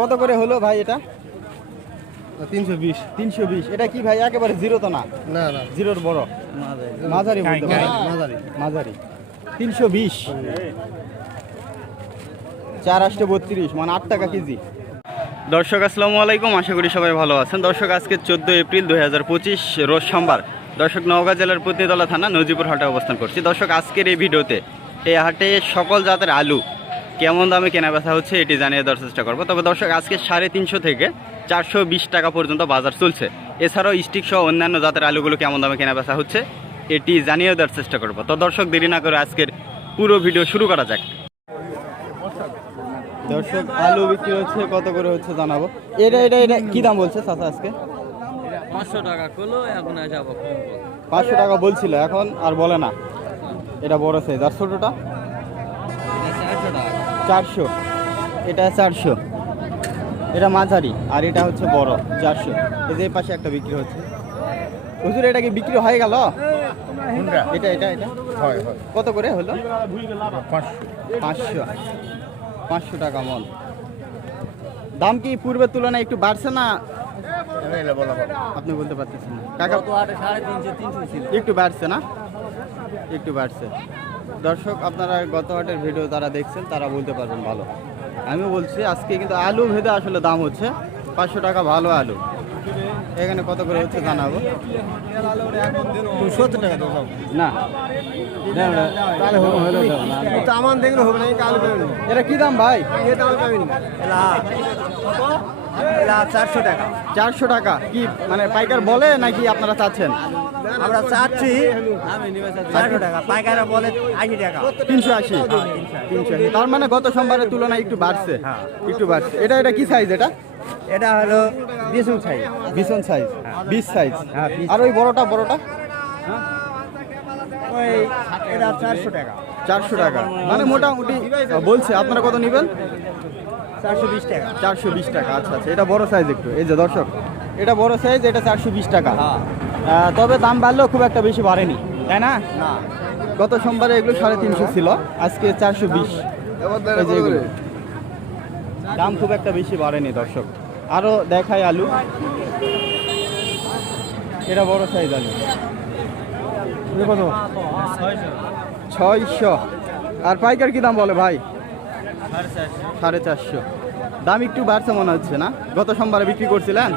কত করে হলো ভাই এটা? 320। 320। এটা কি ভাই একেবারে জিরো তো না? না না, জিরোর বড় মাঝারি বলতে পারেন। মাঝারি। মাঝারি 320। 4 8 32 মানে 8 টাকা কেজি। দর্শক আসসালামু আলাইকুম, আশা করি সবাই ভালো আছেন। দর্শক আজকে 14 এপ্রিল 2025 রোজ সোমবার। দর্শক নওগাঁ জেলার পত্নীতলা থানা নজিপুর হাটে অবস্থান করছি। দর্শক আজকের এই ভিডিওতে এই হাটে সকল জাতের আলু কেমন দামে কেনাবেচা হচ্ছে এটি জানিয়ে দেওয়ার চেষ্টা করবো। তবে দর্শক আজকে 350 থেকে 420 টাকা পর্যন্ত বাজার চলছে। এছাড়াও স্টিক সহ অন্যান্য জাতের আলুগুলো কেমন দামে কেনাবেচা হচ্ছে এটি জানিয়ে দেওয়ার চেষ্টা করবো। তো দর্শক দেরি না করে আজকের পুরো ভিডিও শুরু করা যাক। দর্শক আলু বিক্রি হচ্ছে, কত করে হচ্ছে জানাবো। এটা এটা এটা কি দাম বলছে চাচা আজকে? 500 টাকা কিলো, এখন যাব 500 টাকা বলছিল, এখন আর বলে না। এটা বড় সাইজ, আর ছোটটা 400 টাকা। 400। এটা 400। এটা মাঝারি, আর এটা হচ্ছে বড় 400। এই যে এই পাশে একটা বিক্রি হচ্ছে। হুজুর এটা কি বিক্রি হয়ে গেল? এটা এটা এটা কত করে হলো? 500। 500 টাকা মন। দাম কি পূর্বের তুলনায় একটু বাড়ছে না আপনি বলতে পারতেছেন না? কাকা তো 350 300 ছিল। একটু বাড়ছে না? একটু বাড়ছে। দর্শক আপনারা গত হাটের ভিডিও যারা দেখছেন তারা বলতে পারবেন ভালো। আমিও বলছি আজকে কিন্তু আলু ভেদে আসলে দাম হচ্ছে 500 টাকা ভালো আলু। এখানে কত করে হচ্ছে জানাবো। 70 টাকা দাও। না তাহলে হলো না। তো আমার দেখলে হবে না, কাল পাবেন। এটা কি দাম ভাই? এটা আল পাবেন না। এলা 400 টাকা। 400 টাকা কি মানে পাইকার বলে নাকি আপনারা চাচ্ছেন? আমরা চাচ্ছি আমি নিবে 400 টাকা, পাইকাররা বলে 80 টাকা। 380। 380। তার মানে গত সোমবারের তুলনায় একটু বাড়ছে। একটু বাড়ছে। এটা এটা কি সাইজ? এটা এটা হলো 20 সাইজ। ভীষণ সাইজ, 20 সাইজ। হ্যাঁ, 20 আর ওই বড়টা বড়টা ওই এটা 400 টাকা। 400 টাকা মানে মোটামুটি বলছে। আপনারা কত নেবেন? 420 টাকা। 420 টাকা। আচ্ছা আচ্ছা, এটা বড় সাইজ একটু। এই যে দর্শক, এটা বড় সাইজ, এটা 420 টাকা। তবে দাম বাড়লেও খুব একটা বেশি বাড়েনি, তাই না? না, গত সোমবারে এগুলো 350 ছিল, আজকে 420। এই যে এগুলো দাম খুব একটা বেশি বাড়েনি দর্শক। আরও দেখাই আলু। এটা বড় সাইজ আলু। কত? 600। আর পাইকার কি দাম বলে ভাই? 450। দাম একটু বাড়ছে মনে হচ্ছে না? গত সোমবারে বিক্রি করছিলেন?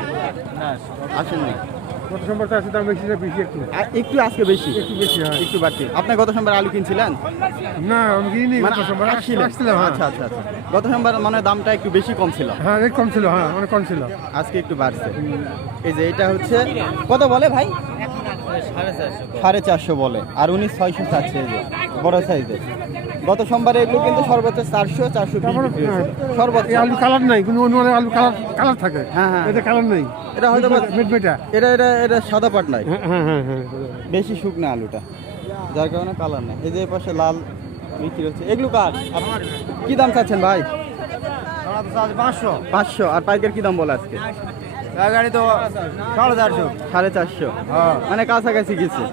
আসেননি। কত সম্পর্কে আছে দাম বেশি না বেশি একটু? একটু আজকে বেশি, একটু বেশি, হ্যাঁ। একটু বাড়তি। আপনি গত সোমবার আলু কিনছিলেন? না, আমি কিনি মানে কত সম্পর্কে আসছিলেন? আসছিলাম, হ্যাঁ। আচ্ছা আচ্ছা আচ্ছা। গত সোমবার মানে দামটা একটু বেশি কম ছিল, হ্যাঁ, অনেক কম ছিল, হ্যাঁ, অনেক কম ছিল। আজকে একটু বাড়ছে। এই যে এটা হচ্ছে কত বলে ভাই? 450 বলে, আর উনি 600 চাচ্ছে। এই যে বড় সাইজের। গত সোমবারে এগুলো কিন্তু সর্বোচ্চ 400 420 বিক্রি হয়েছিল সর্বোচ্চ। এই আলু কালার নাই, কিন্তু অন্য অনেক আলু কালার থাকে। হ্যাঁ, হ্যাঁ। এটা কালার নেই, এটা হয়তো মেটমেটা। এটা এটা এটা সাদা পাট নাই, হ্যাঁ হ্যাঁ হ্যাঁ। বেশি শুকনো আলুটা, যার কারণে কালার নেই। এই যে পাশে লাল বিক্রি হচ্ছে। এগুলো কার? কি দাম চাচ্ছেন ভাই? 500। আর পাইকার কি দাম বলে আজকে? গাড়ি তো 450। 450। মানে কাছাকাছি গেছে।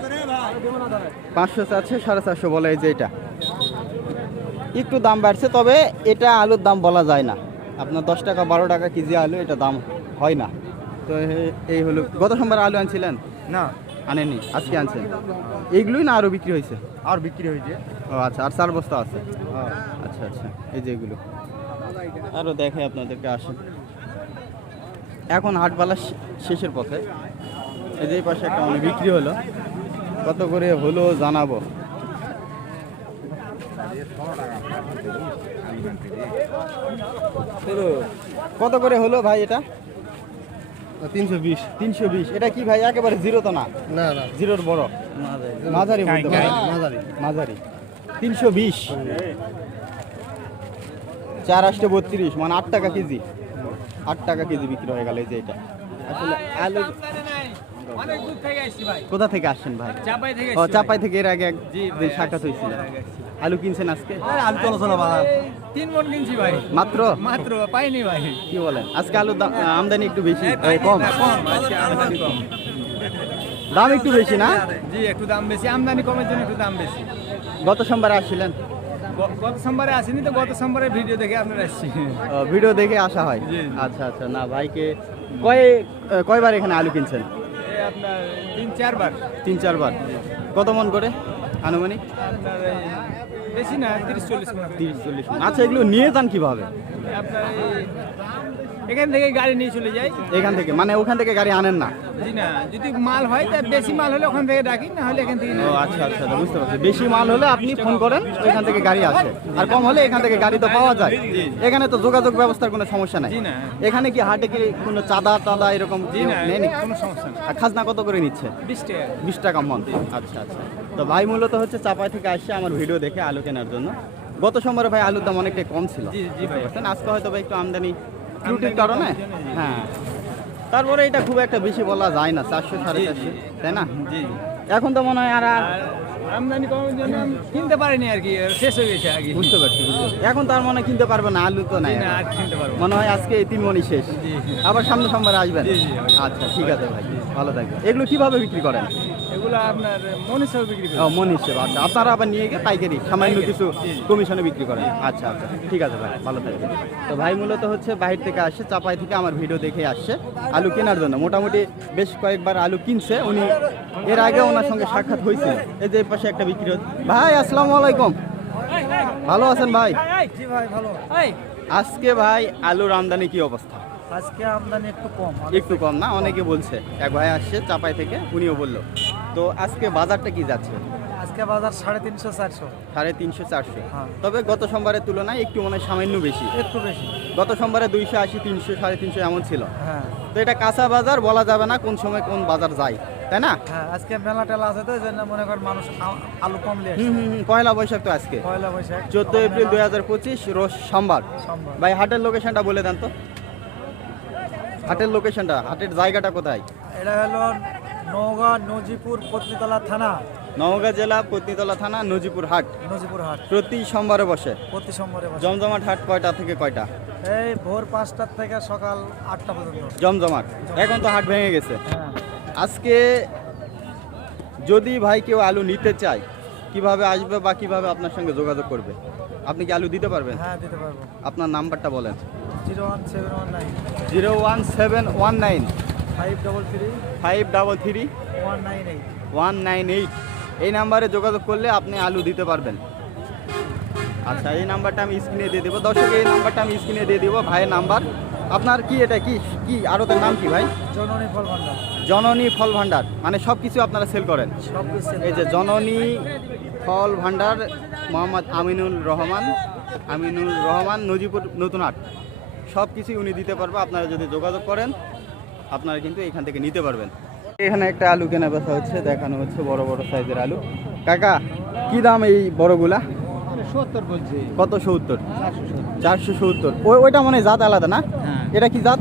500 চাচ্ছে, 450 বলে। এই যে এটা একটু দাম বাড়ছে, তবে এটা আলুর দাম বলা যায় না। আপনার 10 টাকা 12 টাকা কেজি আলু, এটা দাম হয় না। তো এই হলো। গত সোমবার আলু আনছিলেন? না, আনেনি, আজকে আনছেন। এইগুলোই না আরও বিক্রি হয়েছে? আর বিক্রি হয়েছে। ও আচ্ছা, আর 4 বস্তা আছে। আচ্ছা আচ্ছা, এই যে এগুলো আরও দেখে আপনাদেরকে। আসেন, এখন হাটবালা শেষের পথে। এই যে এই পাশে একটা মানে বিক্রি হলো, কত করে হলো জানাবো। কত করে হলো ভাই এটা? 320। 320। এটা কি ভাই একেবারে জিরো তো না? না না, জিরোর বড় মাঝারি বলতে পারেন। মাঝারি। মাঝারি 320। 4 8 32 মানে 8 টাকা কেজি। 8 টাকা কেজি বিক্রি হয়ে গেল। এই যে এটা আসলে আলু। অনেক দূর থেকে আসছি ভাই। কোথা থেকে আসছেন ভাই? চাপাই থেকে ও আসছি। চাপাই থেকে। এর আগে জি ভাই, সাক্ষাৎ হয়েছিল। আলু কিনছেন আজকে? আলু চলো বাজার। 3 মণ কিনছি ভাই। মাত্র? মাত্র পাইনি ভাই। কি বলেন? আজকে আলুর আমদানি একটু বেশি, কম? কম আজকে আমদানি কম। দাম একটু বেশি না? জি, একটু দাম বেশি, আমদানি কমের জন্য একটু দাম বেশি। গত সোমবার আসছিলেন? গত সোমবারে আসেনি তো, গত সোমবারে ভিডিও দেখে আপনারা আসছি। ভিডিও দেখে আসা হয়। জি। আচ্ছা আচ্ছা, না ভাইকে কয়বার এখানে আলু কিনছেন? এই আপনার 3-4 বার। 3-4 বার। কত মন করে আনুমানিক? আপনার এই বেশি না, 30-40 মণ। 30-40 মণ। আচ্ছা, এগুলো নিয়ে যান কিভাবে? আপনার এখান থেকে গাড়ি নিয়ে চলে যাই। এখান থেকে, মানে ওখান থেকে গাড়ি আনেন না? জি না, যদি মাল হয় তা বেশি মাল হলে ওখান থেকে ডাকি, না হলে এখান থেকে ও নিয়ে যাই। আচ্ছা আচ্ছা, বুঝতে পারছি। বেশি মাল হলে আপনি ফোন করেন, এখান থেকে গাড়ি আসে, আর কম হলে এখান থেকে গাড়ি তো পাওয়া যায়। এখানে তো যোগাযোগ ব্যবস্থার কোনো সমস্যা নাই। জি না। এখানে কি হাটে কি কোনো চাঁদা এরকম জি না, নেই? কোনো সমস্যা নেই। আর খাজনা কত করে নিচ্ছে? 20 টাকা। 20 টাকা মন। আচ্ছা আচ্ছা, তো ভাই মূলত হচ্ছে চাপাই থেকে আসছে আমার ভিডিও দেখে আলু কেনার জন্য। গত সোমবারে ভাই আলুর দাম অনেকটা কম ছিল, জি, জি ভাই। বুঝতে পারছেন? আজকে হয়তো ভাই একটু আমদানি ত্রুটির আমদানির কারণে, জন্য, জি। হ্যাঁ। তারপরে এটা খুব একটা বেশি বলা যায় না, 400-450, তাই না? জি। এখন তো মনে হয় আর আর আমদানি কমার জন্য আমি কিনতে পারিনি আর কি, শেষ হয়ে গেছে আগে। বুঝতে পারছি। এখন তো আর মনে হয় কিনতে পারবে না, আলু তো নাই জি না, এখন। আর কিনতে পারবো না। মনে হয় আজকে এই 3 মণই শেষ। জি। আবার সামনে সোমবারে আসবেন? জি, জি। আচ্ছা ঠিক আছে ভাই, ভালো থাকবেন। এগুলো কিভাবে বিক্রি করেন? এগুলো আপনার মন হিসাবে বিক্রি করি। ও, মন হিসেবে। আচ্ছা, আপনারা আবার নিয়ে গিয়ে পাইকারি সামান্য পাইকারি, কিছু জি। কমিশনে বিক্রি করেন? আচ্ছা আচ্ছা, ঠিক আছে ভাই, ভালো থাকবেন। তো ভাই মূলত হচ্ছে বাহির থেকে আসছে, চাপাই থেকে আমার ভিডিও দেখে আসছে আলু কেনার জন্য। মোটামুটি বেশ কয়েকবার আলু কিনছে উনি, এর আগে ওনার সঙ্গে সাক্ষাৎ হয়েছিল। এই যে এই পাশে একটা বিক্রি হচ্ছে। ভাই আসসালামু আলাইকুম, ভালো আছেন ভাই? জি ভাই, ভালো। আজকে ভাই আলুর আমদানি কি অবস্থা? আজকে আমদানি একটু কম। একটু কম না? অনেকে বলছে, এক ভাই আসছে চাপাই থেকে, উনিও বললো। তো আজকে বাজারটা কি যাচ্ছে? আজকে বাজার 350-400। 350-400। হ্যাঁ। তবে গত সোমবারের তুলনায় একটু মনে হয় সামান্য বেশি। একটু বেশি। গত সোমবারে 280, 300, 350 এমন ছিল। হ্যাঁ তো এটা কাঁচা বাজার, বলা যাবে না কোন সময় কোন বাজার যায়, তাই না? হ্যাঁ, আজকে মেলা টেলা আছে তো, এই জন্য মনে করেন মানুষ আলু কম নিয়ে আসছে। পয়লা বৈশাখ তো আজকে, পয়লা বৈশাখ 14 এপ্রিল 2025, রোজ সোমবার। সোমবার। ভাই হাটের লোকেশনটা বলে দেন তো। হাটের লোকেশনটা, হাটের জায়গাটা কোথায়? এটা হলো নওগাঁ নজিপুর পত্নীতলা থানা, নওগাঁ জেলা পত্নীতলা থানা, নজিপুর হাট। নজিপুর হাট। প্রতি সোমবারে বসে। প্রতি সোমবারে বসে। জমজমাট হাট কয়টা থেকে কয়টা? এই ভোর 5টা থেকে সকাল 8টা পর্যন্ত। জমজমাট। এখন তো হাট ভেঙে গেছে। হ্যাঁ, আজকে যদি ভাই কেউ আলু নিতে চায়, কিভাবে আসবে বা কিভাবে আপনার সঙ্গে যোগাযোগ করবে? আপনি কি আলু দিতে পারবেন? হ্যাঁ দিতে পারবো। আপনার নাম্বারটা বলেন। 01719 01719 533 533 198। 198। এই নাম্বারে যোগাযোগ করলে আপনি আলু দিতে পারবেন। আচ্ছা, এই নাম্বারটা আমি স্ক্রিনে দিয়ে দেবো। দর্শক, এই নাম্বারটা আমি স্ক্রিনে দিয়ে দেবো, ভাইয়ের নাম্বার। আপনার কি এটা কি কি আড়তের নাম কি ভাই? জননী ফল ভান্ডার। জননী ফল ভান্ডার, মানে সব কিছু আপনারা সেল করেন? সব কিছু। এই যে জননী ফল ভান্ডার, মোহাম্মদ আমিনুল রহমান, নজিপুর নতুন হাট, সব কিছুই উনি দিতে পারবে। আপনারা যদি যোগাযোগ করেন, আপনারা কিন্তু এখান থেকে নিতে পারবেন। এখানে একটা আলু কেনা বেচা হচ্ছে, দেখানো হচ্ছে বড় বড় সাইজের আলু। কাকা, কি দাম এই বড়গুলা? 70 বলছি। কত? 70? 470। ওইটা মানে জাত আলাদা না? হ্যাঁ। এটা কি জাত?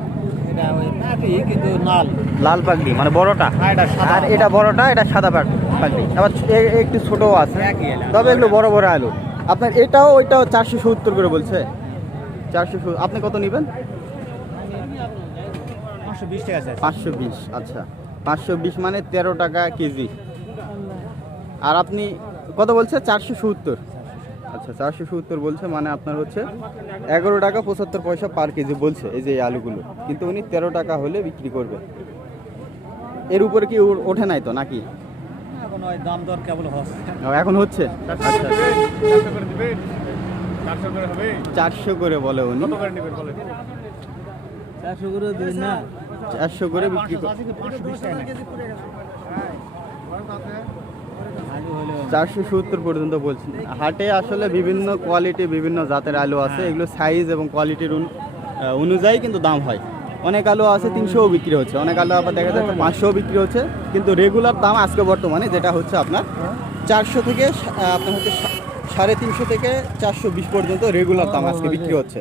এটা ওই নাকি কিন্তু নাল। লাল পাগড়ি মানে বড়টা, হ্যাঁ, এটা সাদা। আর এটা বড়টা, এটা সাদা পাগড়ি। আবার একটু ছোটও আছে, একই এলা। তবে এগুলো বড় বড় আলু। আপনার এটাও ওইটাও 470 করে বলছে। 470। আপনি কত নেবেন? 520 টাকা আছে। 520। আচ্ছা, 520 মানে 13 টাকা কেজি। আর আপনি কত বলছে? 470। আচ্ছা, 470 বলছে, মানে আপনার হচ্ছে 11 টাকা 75 পয়সা পার কেজি বলছে এই যে এই আলুগুলো। কিন্তু উনি 13 টাকা হলে বিক্রি করবে। এর উপরে কি ওঠে নাই তো নাকি? এখন ওই দাম দর কেবল হচ্ছে। এখন হচ্ছে? আচ্ছা, 400 করে দিবেন। 400 করে হবে। 400 করে বলে উনি। কত করে নেবেন বলেন? 400 করে দিন না। 400 করে বিক্রি 520 টাকা। 470 পর্যন্ত বলছেন। হাটে আসলে বিভিন্ন কোয়ালিটি, বিভিন্ন জাতের আলু আছে। এগুলো সাইজ এবং কোয়ালিটির অনুযায়ী কিন্তু দাম হয়। অনেক আলু আছে 300ও বিক্রি হচ্ছে, অনেক আলু আবার দেখা যাচ্ছে 500ও বিক্রি হচ্ছে। কিন্তু রেগুলার দাম আজকে বর্তমানে যেটা হচ্ছে আপনার 400 থেকে আপনার হচ্ছে 350 থেকে 420 পর্যন্ত রেগুলার দাম আজকে বিক্রি হচ্ছে।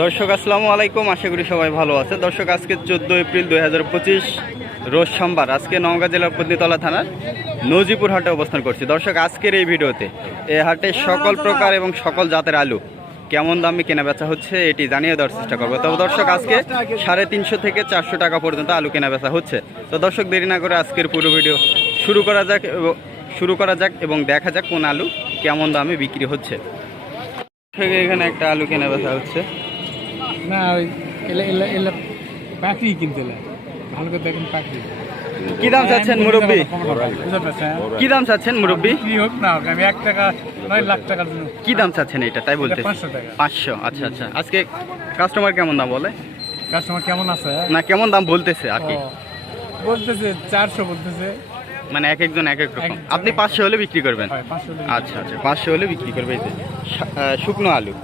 দর্শক আসসালামু আলাইকুম, আশা করি সবাই ভালো আছে। দর্শক, আজকে 14 এপ্রিল 2025, রোজ সোমবার। আজকে নওগাঁ জেলার পত্নীতলা থানার নজিপুর হাটে অবস্থান করছি। দর্শক, আজকের এই ভিডিওতে এই হাটে সকল প্রকার এবং সকল জাতের আলু কেমন দামে কেনা বেচা হচ্ছে এটি জানিয়ে দেওয়ার চেষ্টা করবো। তবে দর্শক, আজকে 350 থেকে 400 টাকা পর্যন্ত আলু কেনা বেচা হচ্ছে। তো দর্শক, দেরি না করে আজকের পুরো ভিডিও শুরু করা যাক শুরু করা যাক এবং দেখা যাক কোন আলু কেমন দামে বিক্রি হচ্ছে। এখানে একটা আলু কেনা বেচা হচ্ছে। না ওই এলা পাখি কিনতে ভালো করে দেখেন পাখি কি দাম চাচ্ছেন মুরব্বী? কি দাম চাচ্ছেন মুরব্বী? কি হোক না হোক আমি 1 টাকা 9 লাখ টাকার জন্য কি দাম চাচ্ছেন এটা তাই বলতে? 500 টাকা। 500। আচ্ছা আচ্ছা। আজকে কাস্টমার কেমন দাম বলে? কাস্টমার কেমন আছে? না কেমন দাম বলতেছে আর কি? বলতেছে 400 বলতেছে। মানে এক একজন এক এক রকম। আপনি 500 হলে বিক্রি করবেন? হয় 500 টাকা। আচ্ছা আচ্ছা 500 হলে বিক্রি করবে। এই যে শুকনো আলু,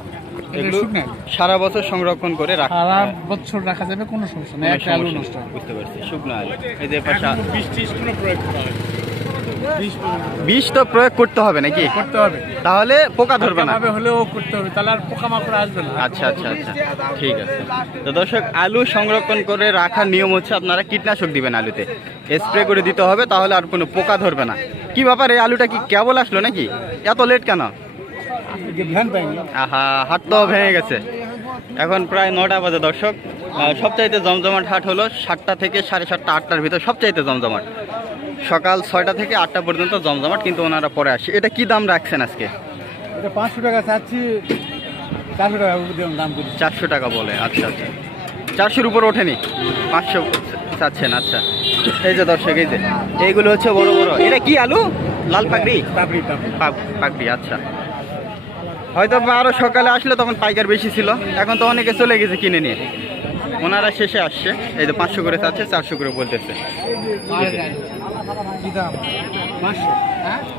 এটা এগুলো শুকনো আলু। সারা বছর সংরক্ষণ করে রাখা সারা বছর রাখা যাবে কোনো সমস্যা নেই, একটা আলু নষ্ট হবে। বুঝতে পারছি। শুকনো আলু এই যে পাশা 20-30 কোনো প্রয়োগ করা হবে। বিষ তো প্রয়োগ করতে হবে নাকি? করতে হবে, তাহলে পোকা ধরবে না? ভাবে হলেও করতে হবে, তাহলে আর পোকামাকড় আসবে না। আচ্ছা আচ্ছা আচ্ছা ঠিক আছে। তো দর্শক আলু সংরক্ষণ করে রাখার নিয়ম হচ্ছে আপনারা কীটনাশক দিবেন আলুতে, স্প্রে করে দিতে হবে, তাহলে আর কোনো পোকা ধরবে না। কি ব্যাপার, এই আলুটা কি কেবল আসলো নাকি? এত লেট কেন? ধ্যান পাইনি। আহা, হাট তো ভেঙে গেছে। এখন প্রায় 9টা বাজে দর্শক। সবচাইতে জমজমাট হাট হলো 7টা থেকে 7:30 8টার ভিতর সবচাইতে জমজমাট। সকাল 6টা থেকে 8টা পর্যন্ত জমজমাট, কিন্তু ওনারা পরে আসে। এটা কি দাম রাখছেন আজকে? এটা 500 টাকা চাচ্ছি, 400 টাকা দাম করি। 400 টাকা বলে? আচ্ছা আচ্ছা, 400-র উপর ওঠেনি, 500 চাচ্ছেন। আচ্ছা, এই যে দর্শক, এই যে এইগুলো হচ্ছে বড় বড়। এটা কি আলু? লাল পাকড়ি? পাকড়ি। আচ্ছা, হয়তো আরো সকালে আসলে তখন পাইকার বেশি ছিল, এখন তো অনেকে চলে গেছে কিনে নিয়ে। ওনারা শেষে আসছে। এই যে 500 করে চাচ্ছে, 400 করে বলতেছে। কি দাম?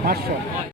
500।